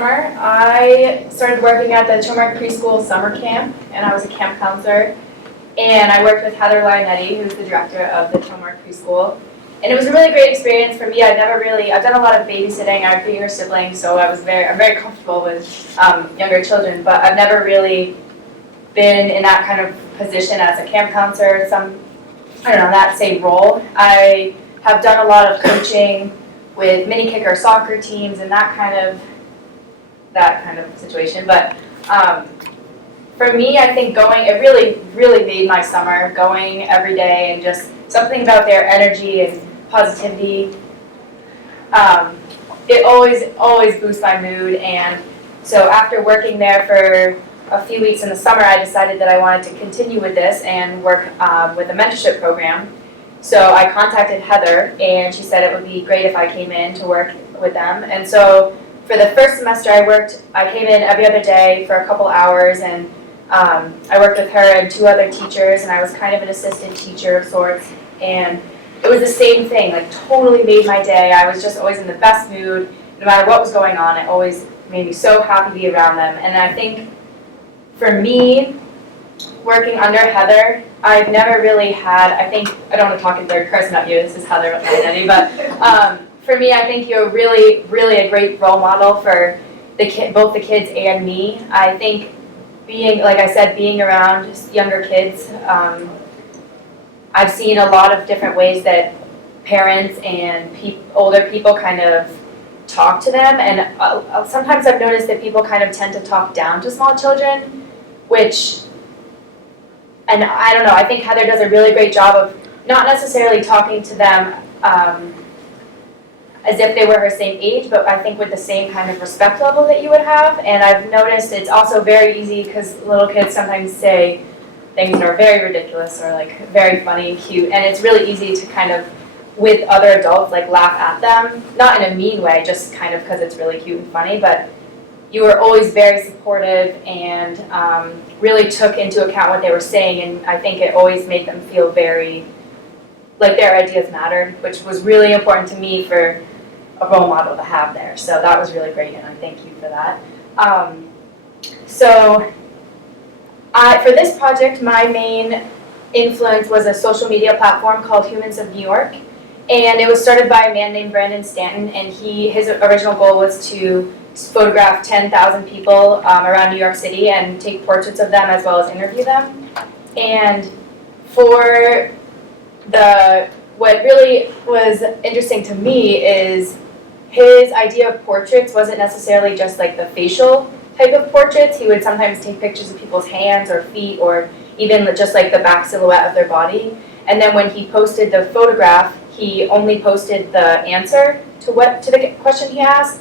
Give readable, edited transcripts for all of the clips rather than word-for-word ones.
summer, I started working at the Chilmark Preschool Summer Camp, and I was a camp counselor. And I worked with Heather Lionetti, who's the director of the Chilmark Preschool. And it was a really great experience for me. I've done a lot of babysitting. I have 3 younger siblings, so I'm very comfortable with younger children, but I've never really been in that kind of position as a camp counselor, that same role. I have done a lot of coaching with mini kicker soccer teams and that kind of situation. But for me, I think it really made my summer, going every day and just something about their energy and positivity. It always boosts my mood. And so after working there for a few weeks in the summer, I decided that I wanted to continue with this and work with a mentorship program. So I contacted Heather, and she said it would be great if I came in to work with them. And so for the first semester I came in every other day for a couple hours, and I worked with her and 2 other teachers, and I was kind of an assistant teacher of sorts. And it was the same thing, like totally made my day. I was just always in the best mood. No matter what was going on, it always made me so happy to be around them. And I think for me, working under Heather, I've never really had, I don't want to talk in third person about you, this is Heather Lionetti, but for me, I think you're really, really a great role model for both the kids and me. I think being around younger kids, I've seen a lot of different ways that parents and older people kind of talk to them, and sometimes I've noticed that people kind of tend to talk down to small children, and I don't know, I think Heather does a really great job of not necessarily talking to them as if they were her same age, but I think with the same kind of respect level that you would have. And I've noticed it's also very easy because little kids sometimes say things that are very ridiculous or like very funny and cute, and it's really easy to kind of, with other adults, like laugh at them, not in a mean way, just kind of because it's really cute and funny, but you were always very supportive and really took into account what they were saying, and I think it always made them feel very like their ideas mattered, which was really important to me for a role model to have there. So that was really great, and I thank you for that. For this project, my main influence was a social media platform called Humans of New York, and it was started by a man named Brandon Stanton, and his original goal was to photograph 10,000 people around New York City and take portraits of them as well as interview them. And what really was interesting to me is his idea of portraits wasn't necessarily just like the facial type of portraits. He would sometimes take pictures of people's hands or feet, or even just like the back silhouette of their body. And then when he posted the photograph, he only posted the answer to the question he asked,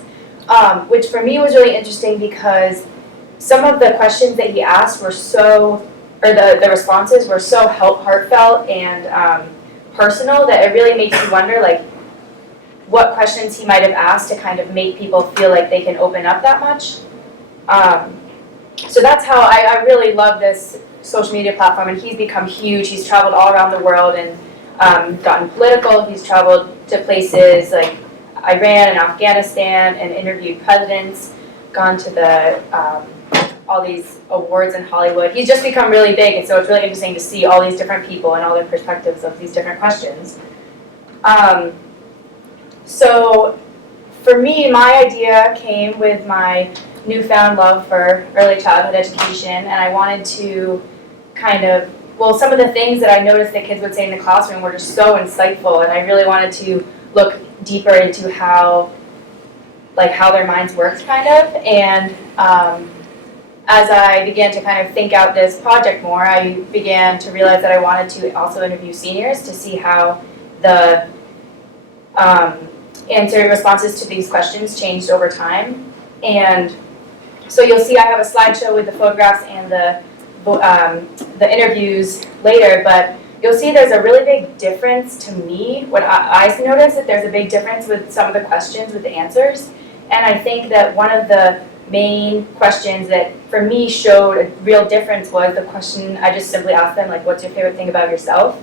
which for me was really interesting because some of the questions that he asked were the responses were so heartfelt and personal that it really makes you wonder, like, what questions he might have asked to kind of make people feel like they can open up that much. So that's how I really love this social media platform, and he's become huge. He's traveled all around the world and gotten political. He's traveled to places like Iran and Afghanistan and interviewed presidents, gone to all these awards in Hollywood. He's just become really big, and so it's really interesting to see all these different people and all their perspectives of these different questions. So for me, my idea came with my newfound love for early childhood education, and I wanted to some of the things that I noticed that kids would say in the classroom were just so insightful, and I really wanted to look deeper into how their minds worked, kind of. And as I began to kind of think out this project more, I began to realize that I wanted to also interview seniors to see how the answer responses to these questions changed over time. And so you'll see I have a slideshow with the photographs and the interviews later, but you'll see there's a really big difference to me. What I noticed that there's a big difference with some of the questions with the answers, and I think that one of the main questions that for me showed a real difference was the question I just simply asked them, like, what's your favorite thing about yourself?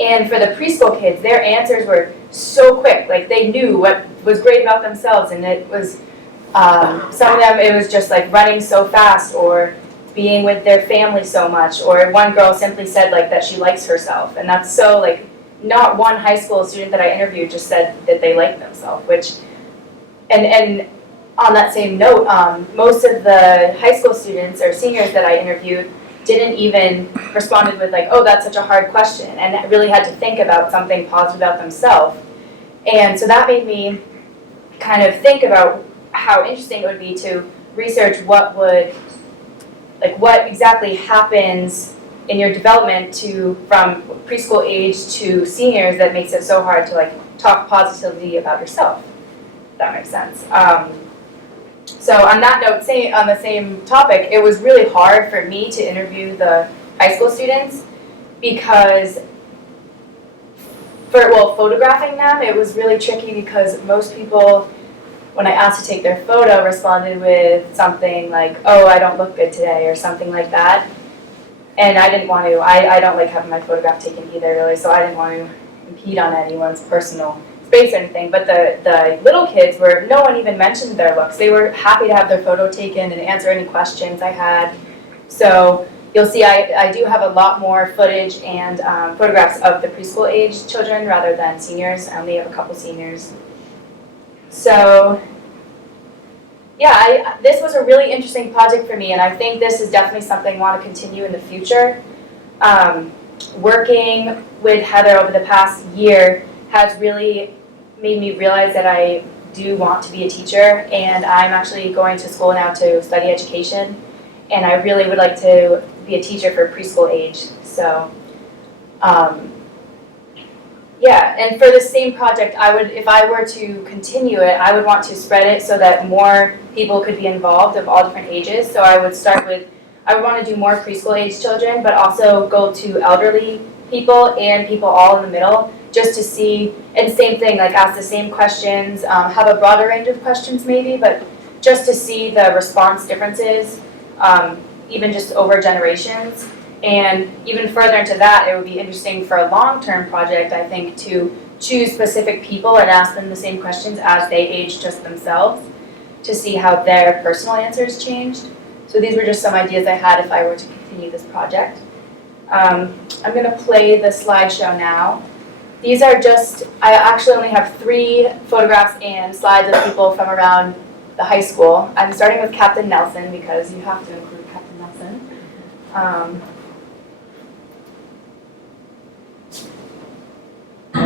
And for the preschool kids, their answers were so quick, like they knew what was great about themselves, and it was Some of them, it was just like running so fast or being with their family so much, or one girl simply said like that she likes herself, and that's so like, not one high school student that I interviewed just said that they like themselves, which, and on that same note, most of the high school students or seniors that I interviewed didn't even responded with like, oh, that's such a hard question, and really had to think about something positive about themselves. And so that made me kind of think about how interesting it would be to research what exactly happens in your development from preschool age to seniors that makes it so hard to like talk positively about yourself, if that makes sense. So on that note, on the same topic, it was really hard for me to interview the high school students because photographing them, it was really tricky because most people, when I asked to take their photo, responded with something like, oh, I don't look good today, or something like that. And I didn't want to, I don't like having my photograph taken either, really, so I didn't want to impede on anyone's personal space or anything. But the little kids no one even mentioned their looks. They were happy to have their photo taken and answer any questions I had. So you'll see I do have a lot more footage and photographs of the preschool age children rather than seniors. I only have a couple seniors. So yeah, this was a really interesting project for me, and I think this is definitely something I want to continue in the future. Working with Heather over the past year has really made me realize that I do want to be a teacher, and I'm actually going to school now to study education, and I really would like to be a teacher for preschool age. So yeah, and for the same project, if I were to continue it, I would want to spread it so that more people could be involved of all different ages. So I would want to do more preschool age children, but also go to elderly people and people all in the middle, just to see, and same thing, like ask the same questions, have a broader range of questions maybe, but just to see the response differences, even just over generations. And even further into that, it would be interesting for a long-term project, I think, to choose specific people and ask them the same questions as they age just themselves to see how their personal answers changed. So these were just some ideas I had if I were to continue this project. I'm going to play the slideshow now. These are I actually only have 3 photographs and slides of people from around the high school. I'm starting with Captain Nelson because you have to include Captain Nelson.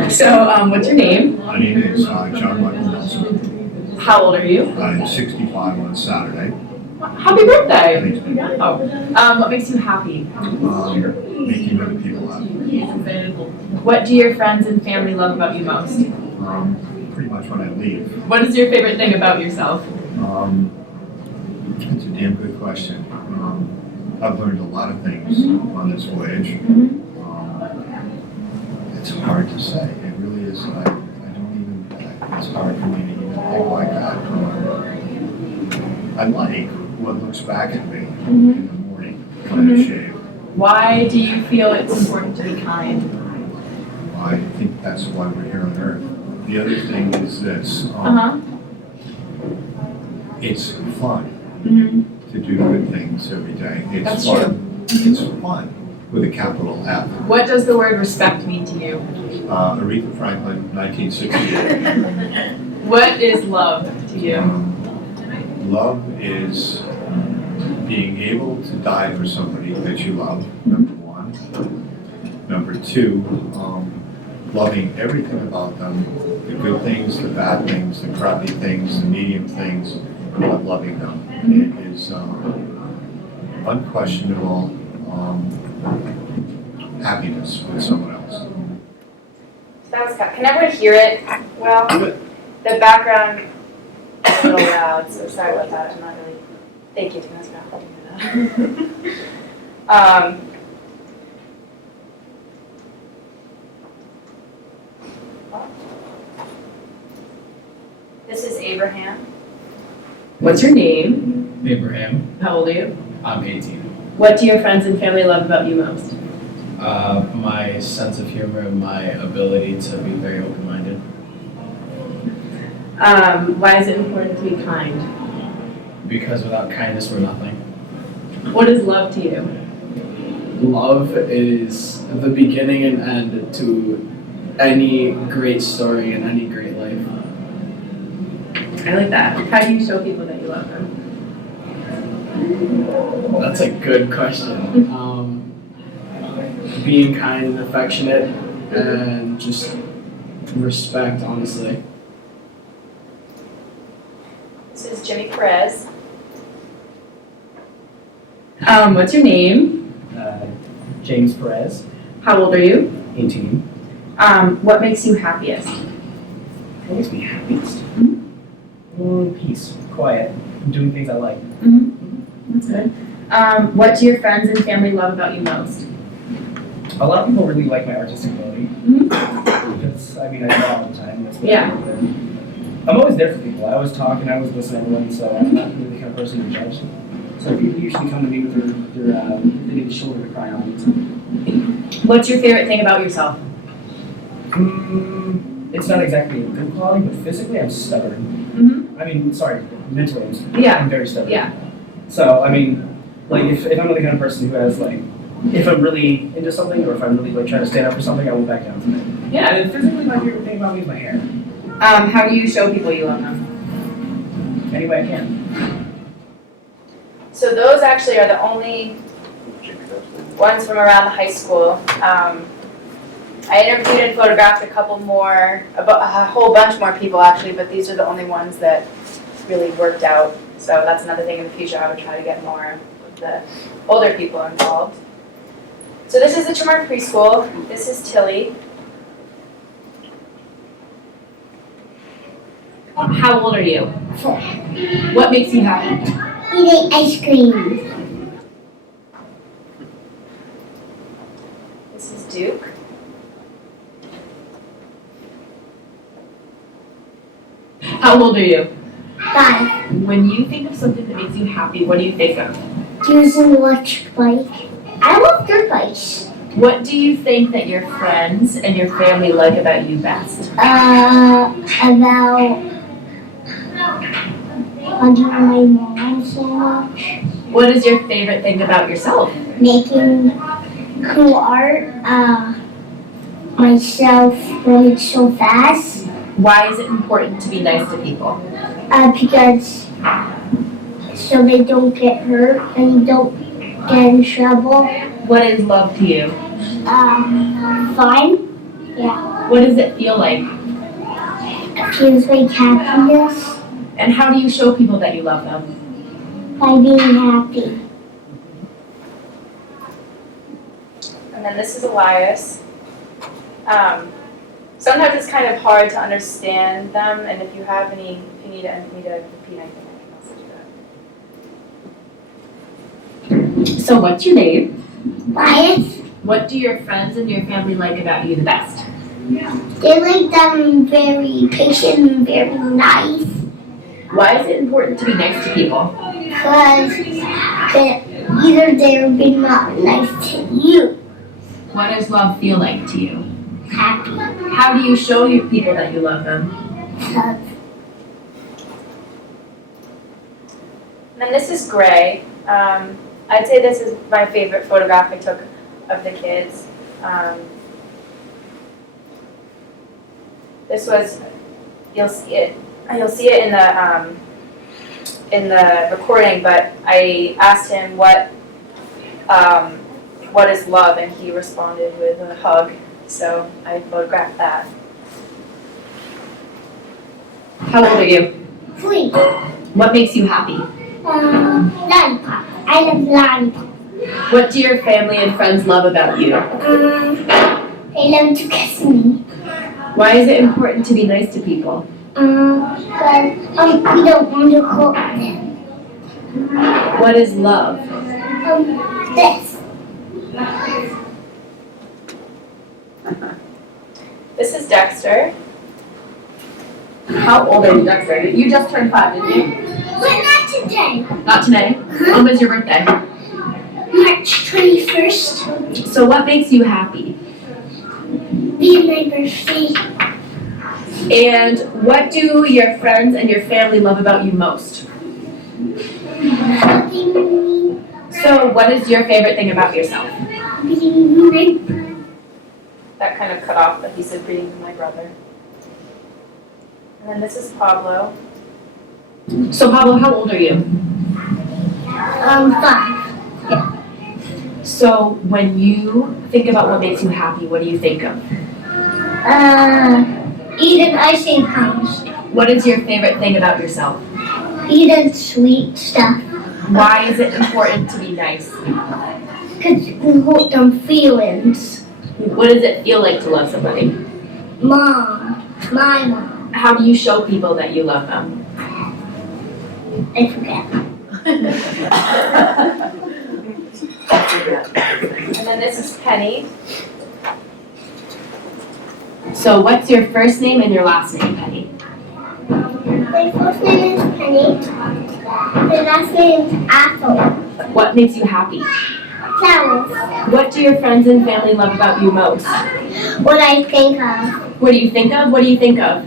So, what's your name? My name is John Michael Nelson. How old are you? I'm 65 on Saturday. Happy birthday! Thanks, man. Wow. What makes you happy? Making other people happy. What do your friends and family love about you most? Pretty much when I leave. What is your favorite thing about yourself? It's a damn good question. I've learned a lot of things on this voyage. It's hard to say. It really is. I don't even. It's hard for me to even think like that. I like what looks back at me in the morning when I shave. Why do you feel it's important to be kind? I think that's why we're here on Earth. The other thing is this. It's fun to do good things every day. It's That's fun. True. It's fun with a capital F. What does the word respect mean to you? Aretha Franklin, 1968. What is love to you? Love is being able to die for somebody that you love, number 1. Number 2, loving everything about them, the good things, the bad things, the crappy things, the medium things, but loving them. It is unquestionable happiness with someone else. That was can everyone hear it? Well, the background is a little loud, so sorry about that. I'm not really. Thank you, Thomas, for helping me with that. This is Abraham. What's your name? Abraham. How old are you? I'm 18. What do your friends and family love about you most? My sense of humor and my ability to be very open-minded. Why is it important to be kind? because without kindness we're nothing. What is love to you? Love is the beginning and end to any great story and any great life. I like that. How do you show people that you love them? That's a good question. Being kind and affectionate and just respect, honestly. This is Jimmy Perez. What's your name? James Perez, How old are you? 18. What makes you happiest? What makes me happiest? Peace, quiet, doing things I like. That's good. What do your friends and family love about you most? A lot of people really like my artistic ability. Because, I mean, I draw all the time. That's what Yeah. I do. I'm always there for people. I always talk and I always listen to everyone, so I'm not really the kind of person to judge. So people usually come to me with they need a shoulder to cry on. What's your favorite thing about yourself? It's not exactly a good quality, but physically I'm stubborn. I mean, sorry, mentally I'm very stubborn. Yeah. So, I mean, like, if I'm not the kind of person who has, like, if I'm really into something or if I'm really, like, trying to stand up for something, I won't back down from it. Yeah. And then physically, my favorite thing about me is my hair. How do you show people you love them? Any way I can. So those actually are the only ones from around the high school. I interviewed and photographed a couple more, a whole bunch more people actually, but these are the only ones that really worked out. So that's another thing in the future, I would try to get more of the older people involved. So this is the Tremont Preschool. This is Tilly. How old are you? 4. What makes you happy? Eating ice cream. This is Duke. How old are you? 5. When you think of something that makes you happy, what do you think of? Using an electric bike. I love dirt bikes. What do you think that your friends and your family like about you best? About hugging my mom so much. What is your favorite thing about yourself? Making cool art. Myself running so fast. Why is it important to be nice to people? Because so they don't get hurt and don't get in trouble. What is love to you? Fine. Yeah. What does it feel like? It feels like happiness And how do you show people that you love them? by being happy. And then this is Elias. Sometimes it's kind of hard to understand them, and if you have any, if you need me to repeat anything, I can also do that. So what's your name? Wyatt, What do your friends and your family like about you the best? they like that I'm very patient and very nice. Why is it important to be nice to people? Because either they're being not nice to you. What does love feel like to you? Happy. How do you show your people that you love them? Hug. And then this is Gray. I'd say this is my favorite photograph I took of the kids. This was, you'll see it in the recording, but I asked him what is love, and he responded with a hug. So I photographed that. How old are you? 3. What makes you happy? Lollipop. I love lollipop. What do your family and friends love about you? They love to kiss me. Why is it important to be nice to people? Because we don't want to hurt them. What is love? This. This is Dexter. How old are you, Dexter? You just turned 5, didn't you? But not today. Not today. When was your birthday? March 21st. So what makes you happy? Be my birthday. And what do your friends and your family love about you most? everything we So what is your favorite thing about yourself? need. That kind of cut off, but he said breeding with my brother. And then this is Pablo. So Pablo, how old are you? 5. So when you think about what makes you happy, what do you think of? Eating ice cream cones. What is your favorite thing about yourself? Eating sweet stuff. Why is it important to be nice? Because you can hold them feelings. What does it feel like to love somebody? Mom. My mom. How do you show people that you love them? I forget. And then this is Penny. So what's your first name and your last name, Penny? My first name is Penny. The last name is Apple. What makes you happy? Flowers. What do your friends and family love about you most? What I think of. What do you think of? What do you think of?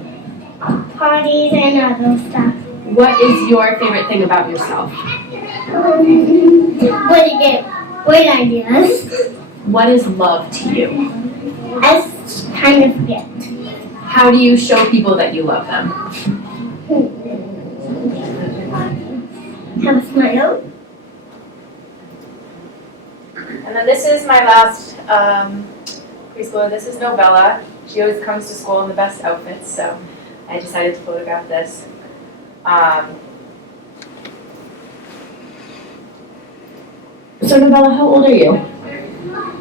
Parties and other stuff. What is your favorite thing about yourself? Great ideas. What is love to you? I kind of forget. How do you show people that you love them? Have a smile. And then this is my last preschooler. This is Novella. She always comes to school in the best outfits, so I decided to photograph this. So Novella, how old are you?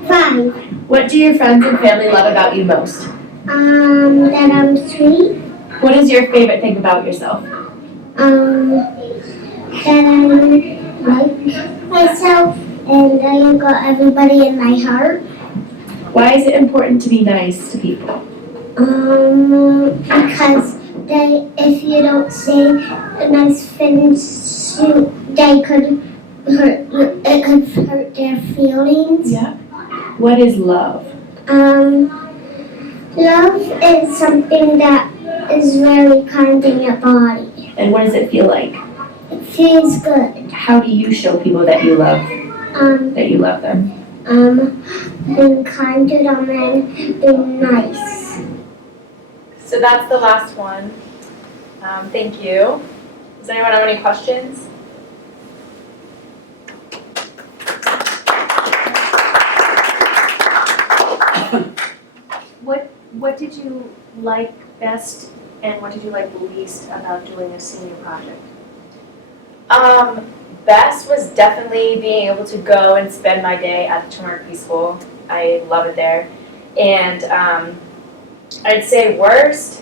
5. What do your friends and family love about you most? That I'm sweet. What is your favorite thing about yourself? That I like myself and I got everybody in my heart. Why is it important to be nice to people? Because if you don't say nice things, they could hurt you. It could hurt their feelings. Yeah. What is love? Love is something that is very kind in your body. And what does it feel like? It feels good. How do you show people that you love them? Being kind to them and being nice. So that's the last one. Thank you. Does anyone have any questions? What did you like best and what did you like least about doing a senior project? Best was definitely being able to go and spend my day at the Turmeric Preschool. I love it there. And I'd say worst.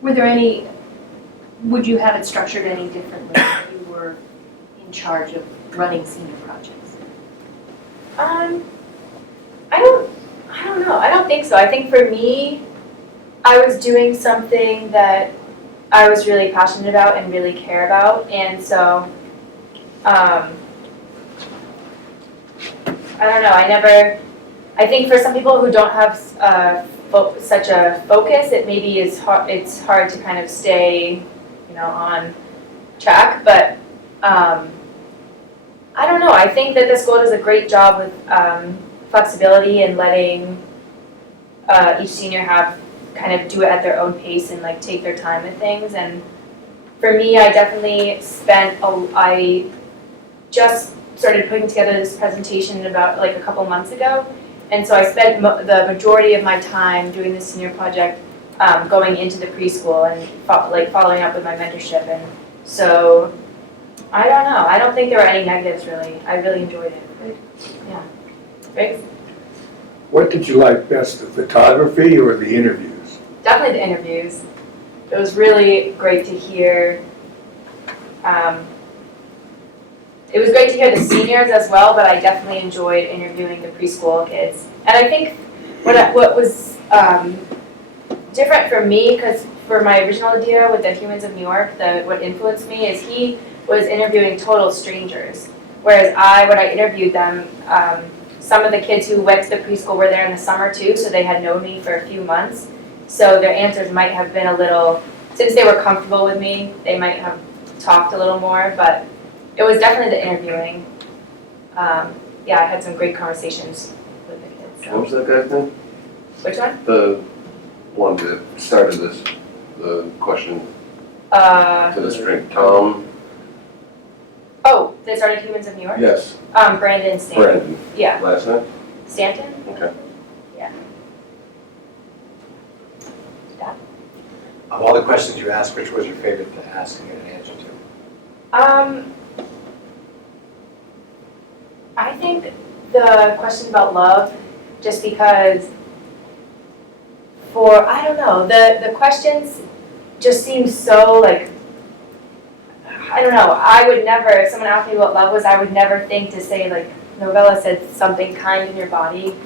Were there any, would you have it structured any differently if you were in charge of running senior projects? I don't know. I don't think so. I think for me, I was doing something that I was really passionate about and really care about, and so I don't know. I think for some people who don't have such a focus, it maybe is hard. It's hard to kind of stay, on track. But I don't know. I think that the school does a great job with flexibility and letting each senior have kind of do it at their own pace and like take their time with things. And for me, I definitely I just started putting together this presentation about like a couple months ago. And so I spent the majority of my time doing this senior project going into the preschool and following up with my mentorship. And so I don't know. I don't think there were any negatives really. I really enjoyed it. Yeah. Right? What did you like best, the photography or the interviews? Definitely the interviews. It was really great to hear. It was great to hear the seniors as well, but I definitely enjoyed interviewing the preschool kids. And I think what was different for me, because for my original idea with the Humans of New York, what influenced me is he was interviewing total strangers. Whereas when I interviewed them, some of the kids who went to the preschool were there in the summer too, so they had known me for a few months. So their answers might have been a little since they were comfortable with me, they might have talked a little more, but it was definitely the interviewing. Yeah, I had some great conversations with the kids, What so. was that guy's name? Which one? The one that started this, the question Uh, to the string. Tom? oh, they started Humans of New York? Yes. Brandon Stanton. Brandon. Yeah, Last name? Stanton? Okay. Of all the questions you asked, which was your favorite to ask and get an answer to? I think the question about love, just because I don't know, the questions just seem so like, I don't know, I would never, if someone asked me what love was, I would never think to say like, Novella said something kind in your body.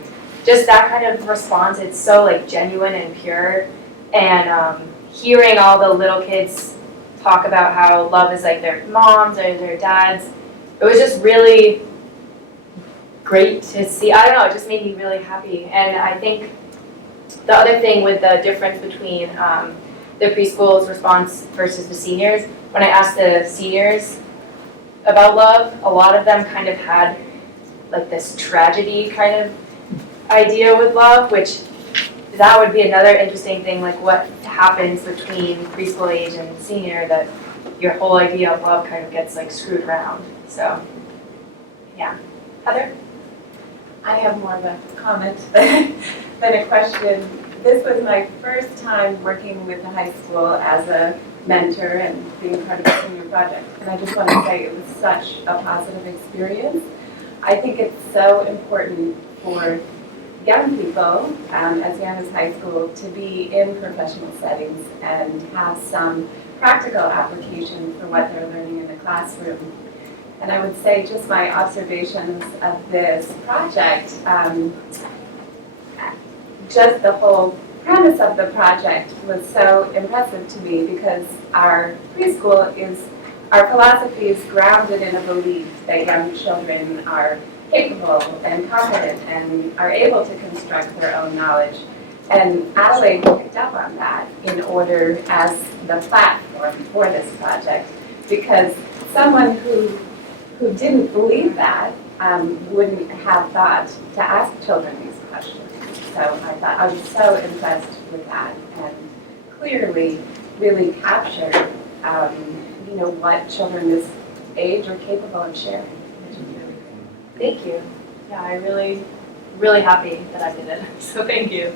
Just that kind of response, it's so like genuine and pure. And hearing all the little kids talk about how love is like their moms or their dads, it was just really great to see. I don't know, it just made me really happy. And I think the other thing with the difference between the preschool's response versus the seniors, when I asked the seniors about love, a lot of them kind of had like this tragedy kind of idea with love, which that would be another interesting thing, like what happens between preschool age and senior, that your whole idea of love kind of gets like screwed around. So, yeah. Heather? I have more of a comment than a question. This was my first time working with the high school as a mentor and being part of the senior project. And I just want to say it was such a positive experience. I think it's so important for young people, as young as high school, to be in professional settings and have some practical application for what they're learning in the classroom. And I would say just my observations of this project, just the whole premise of the project was so impressive to me, because our preschool our philosophy is grounded in a belief that young children are capable and competent and are able to construct their own knowledge. And Adelaide picked up on that in order as the platform for this project, because someone who didn't believe that wouldn't have thought to ask children these questions. So I was so impressed with that, and clearly really captured what children this age are capable of sharing, which is really great. Thank you. Yeah, I really happy that I did it. So thank you.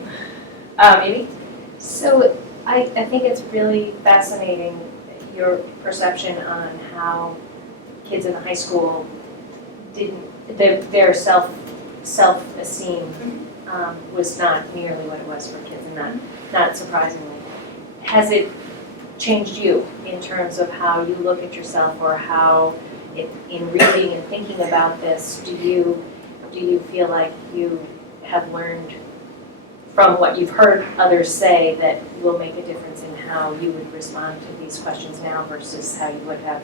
Amy? So I think it's really fascinating, your perception on how kids in the high school their self-esteem was not nearly what it was for kids, and not surprisingly. Has it changed you in terms of how you look at yourself, or how in reading and thinking about this, do you feel like you have learned from what you've heard others say that will make a difference in how you would respond to these questions now versus how you would have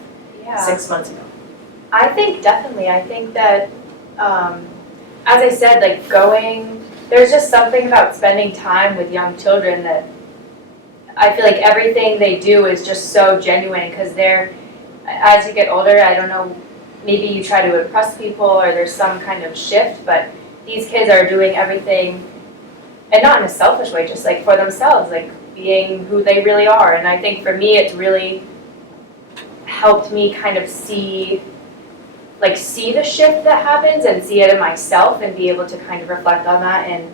6 months ago? I think definitely. I think that, as I said, like there's just something about spending time with young children that I feel like everything they do is just so genuine, because as you get older, I don't know, maybe you try to impress people or there's some kind of shift, but these kids are doing everything, and not in a selfish way, just like for themselves, like being who they really are. And I think for me, it's really helped me kind of see the shift that happens and see it in myself and be able to kind of reflect on that and,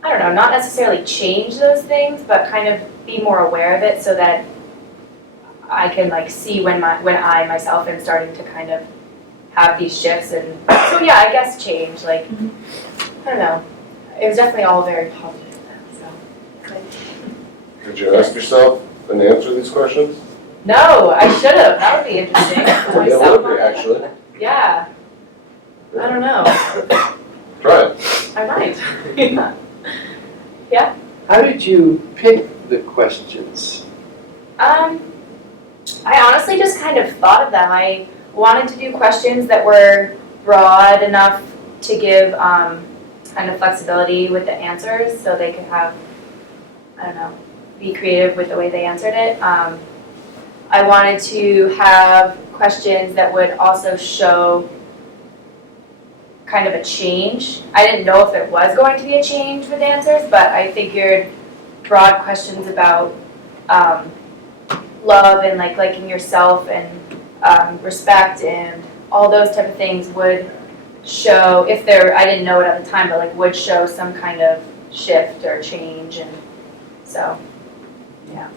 I don't know, not necessarily change those things, but kind of be more aware of it so that I can see when I myself am starting to kind of have these shifts. And so yeah, I guess change, I don't know. It was definitely all very positive then, so. Did you ask yourself and answer these questions? No, I should have. That would be interesting. For It myself. would be, actually. Yeah. I don't know. Try it. I might. How did you pick the questions? I honestly just kind of thought of them. I wanted to do questions that were broad enough to give kind of flexibility with the answers, so they could have, I don't know, be creative with the way they answered it. I wanted to have questions that would also show kind of a change. I didn't know if it was going to be a change with answers, but I figured broad questions about love and like liking yourself and respect and all those type of things would show, if there, I didn't know it at the time, but like would show some kind of shift or change, and so, yeah.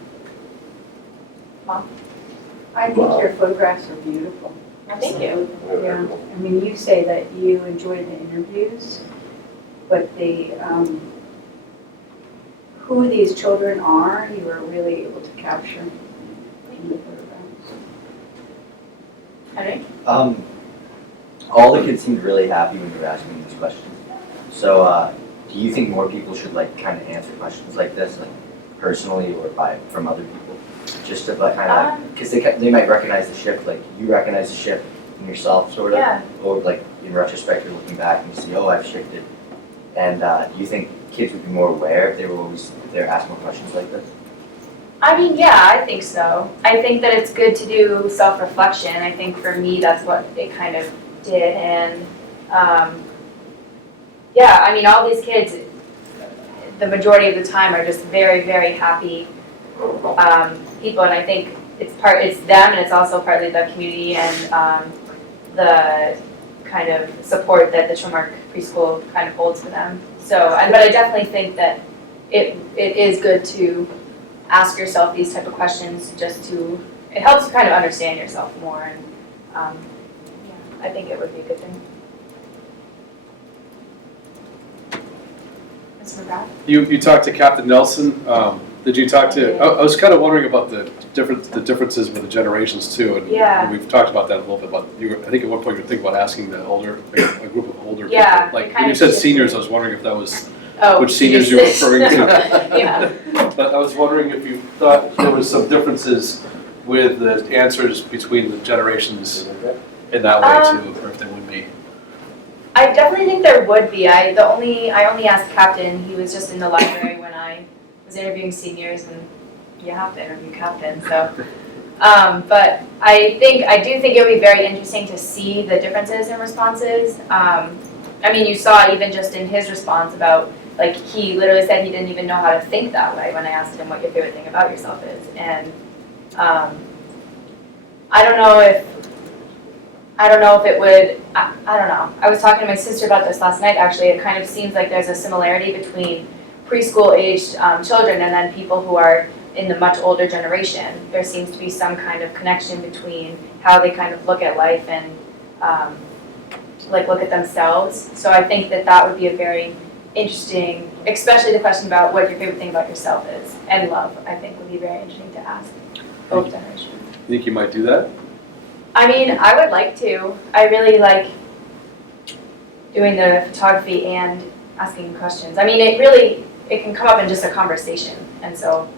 Mom? I think your photographs are beautiful. Thank you. Yeah, I mean, you say that you enjoy the interviews, but who these children are, you were really able to capture in the photographs. Henry? All the kids seemed really happy when you were asking these questions. So, do you think more people should like kind of answer questions like this, like personally or from other people? Just to like kind of, because they might recognize the shift, like you recognize the shift in yourself, sort of, Yeah. or like in retrospect, you're looking back and you see, oh, I've shifted. And do you think kids would be more aware if they're asked more questions like this? I mean, yeah, I think so. I think that it's good to do self-reflection. I think for me, that's what it kind of did. And yeah, I mean, all these kids, the majority of the time are just very, very happy people. And I think it's them, and it's also partly the community and the kind of support that the Trillmark preschool kind of holds for them. So, but I definitely think that it is good to ask yourself these type of questions, it helps you kind of understand yourself more, and yeah, I think it would be a good thing. Ms. McGrath? You talked to Captain Nelson. Did you talk to? I was kind of wondering about the differences with the generations too, and Yeah. we've talked about that a little bit. But I think at one point you were thinking about asking a group of older Yeah, people. Like when you said seniors, I was wondering if that was which seniors you were referring to. Yeah. But I was wondering if you thought there was some differences with the answers between the generations in that way too, or if there would be. I definitely think there would be. I only asked Captain. He was just in the library when I was interviewing seniors, and you have to interview Captain. So, but I do think it would be very interesting to see the differences in responses. I mean, you saw even just in his response about, like, he literally said he didn't even know how to think that way when I asked him what your favorite thing about yourself is. And I don't know if it would, I don't know. I was talking to my sister about this last night, actually. It kind of seems like there's a similarity between preschool-aged children and then people who are in the much older generation. There seems to be some kind of connection between how they kind of look at life and like look at themselves. So I think that would be a very interesting, especially the question about what your favorite thing about yourself is, and love, I think would be very interesting to ask both generations. You think you might do that? I mean, I would like to. I really like doing the photography and asking questions. I mean, it can come up in just a conversation, and so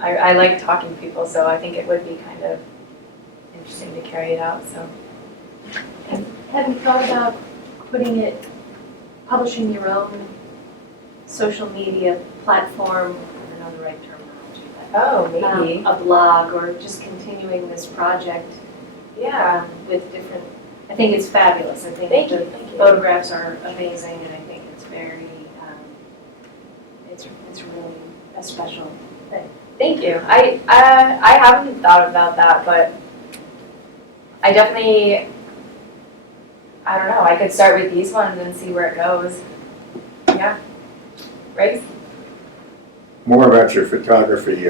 I like talking to people, so I think it would be kind of interesting to carry it out, so. Have you thought about publishing your own social media platform? I don't know the right terminology, but Oh, maybe. a blog, or just continuing this project Yeah. with different, I think it's fabulous. I think Thank you. photographs are amazing, and I think it's very, it's really a special thing. Thank you. I haven't thought about that, but I definitely, I don't know, I could start with these ones and see where it goes. Yeah. Right? More about your photography.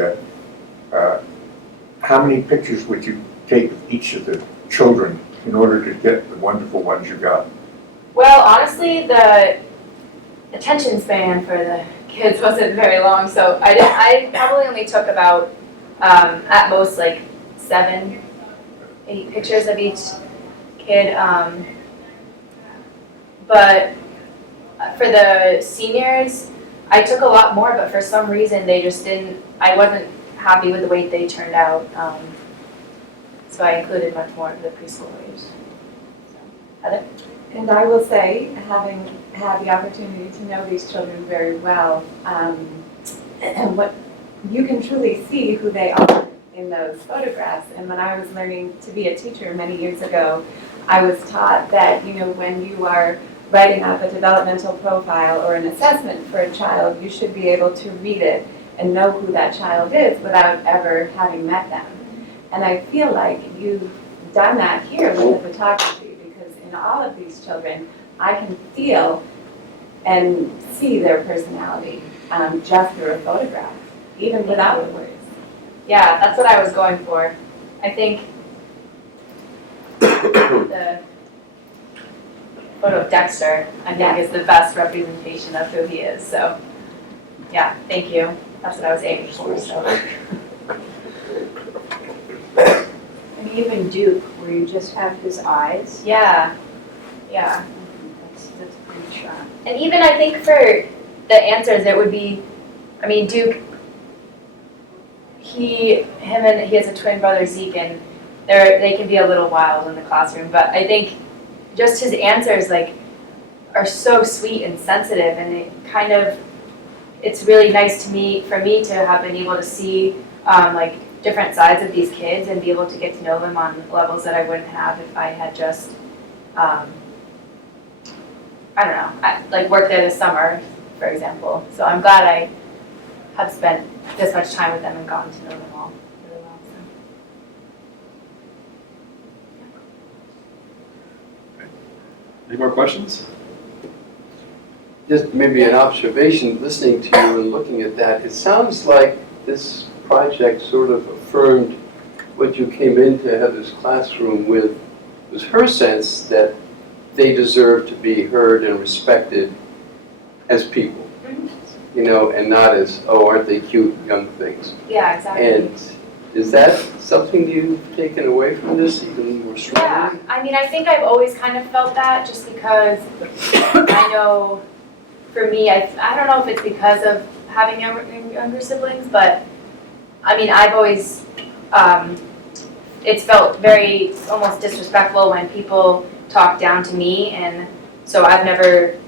How many pictures would you take of each of the children in order to get the wonderful ones you got? Well, honestly, the attention span for the kids wasn't very long, so I probably only took about, at most, like 7, 8 pictures of each kid. But for the seniors, I took a lot more, but for some reason they just I wasn't happy with the way they turned out. So I included much more of the preschool age. So, Heather? And I will say, having had the opportunity to know these children very well, what you can truly see who they are in those photographs. And when I was learning to be a teacher many years ago, I was taught that, you know, when you are writing up a developmental profile or an assessment for a child, you should be able to read it and know who that child is without ever having met them. And I feel like you've done that here with the photography, because in all of these children, I can feel and see their personality just through a photograph, even without the words. Yeah, that's what I was going for. I think the photo of Dexter, I think, is the best representation of who he is. So, yeah, thank you. That's what I was aiming for. So. And even Duke, where you just have his eyes. Yeah, yeah. That's a pretty shot. And even I think for the answers, it would be, I mean, Duke, he has a twin brother, Zeke, and they can be a little wild in the classroom, but I think just his answers are so sweet and sensitive, and it's really nice for me to have been able to see different sides of these kids and be able to get to know them on levels that I wouldn't have if I had just worked there this summer, for example. So I'm glad I have spent this much time with them and gotten to know them all really well. So. Any more questions? Just maybe an observation, listening to you and looking at that, it sounds like this project sort of affirmed what you came into Heather's classroom with. It was her sense that they deserve to be heard and respected as people, you know, and not as, oh, aren't they cute young things. Yeah, exactly. And is that something you've taken away from this even more strongly? Yeah, I mean, I think I've always kind of felt that just because I know for me, I don't know if it's because of having younger siblings, but I mean, I've always, it's felt very almost disrespectful when people talk down to me, and so I've never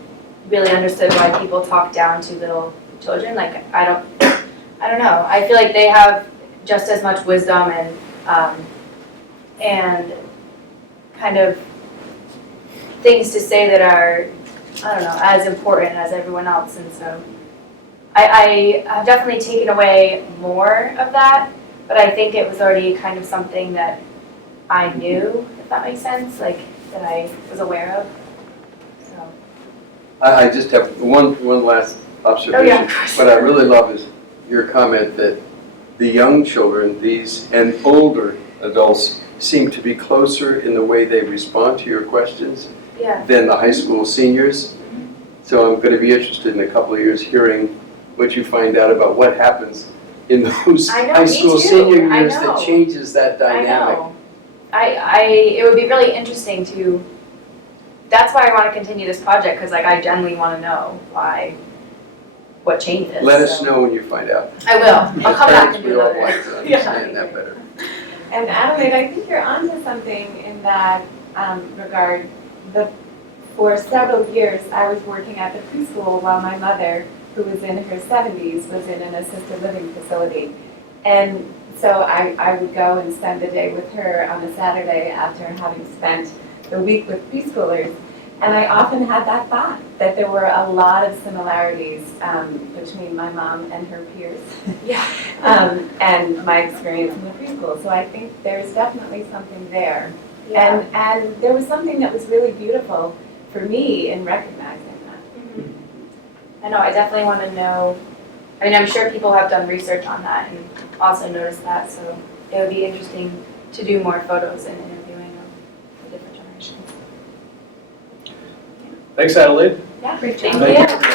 really understood why people talk down to little children. I don't know. I feel like they have just as much wisdom and kind of things to say that are, I don't know, as important as everyone else. And so I have definitely taken away more of that, but I think it was already kind of something that I knew, if that makes sense, that I was aware of. So. I just have one last observation. Oh, yeah, of course. What I really love is your comment that the young children, and older adults, seem to be closer in the way they respond to your questions than the high school seniors. Mm-hmm. So I'm going to be interested in a couple of years hearing what you find out about what happens in those high school senior years that changes that dynamic. It would be really interesting to, that's why I want to continue this project, because I genuinely want to know what changes. Let us know when you find out. I will. I'll come back and do We all another. like to understand that better. And Adelaide, I think you're onto something in that regard. For several years, I was working at the preschool while my mother, who was in her 70s, was in an assisted living facility. And so I would go and spend the day with her on a Saturday after having spent the week with preschoolers. And I often had that thought, that there were a lot of similarities between my mom and her peers. And my experience in the preschool. So I think there's definitely something there. Yeah. And there was something that was really beautiful for me in recognizing that. Mm-hmm. I know, I definitely want to know. I mean, I'm sure people have done research on that and also noticed that, so it would be interesting to do more photos and interviewing of the different generations. Thanks, Adelaide. Yeah, thank you. Thank you.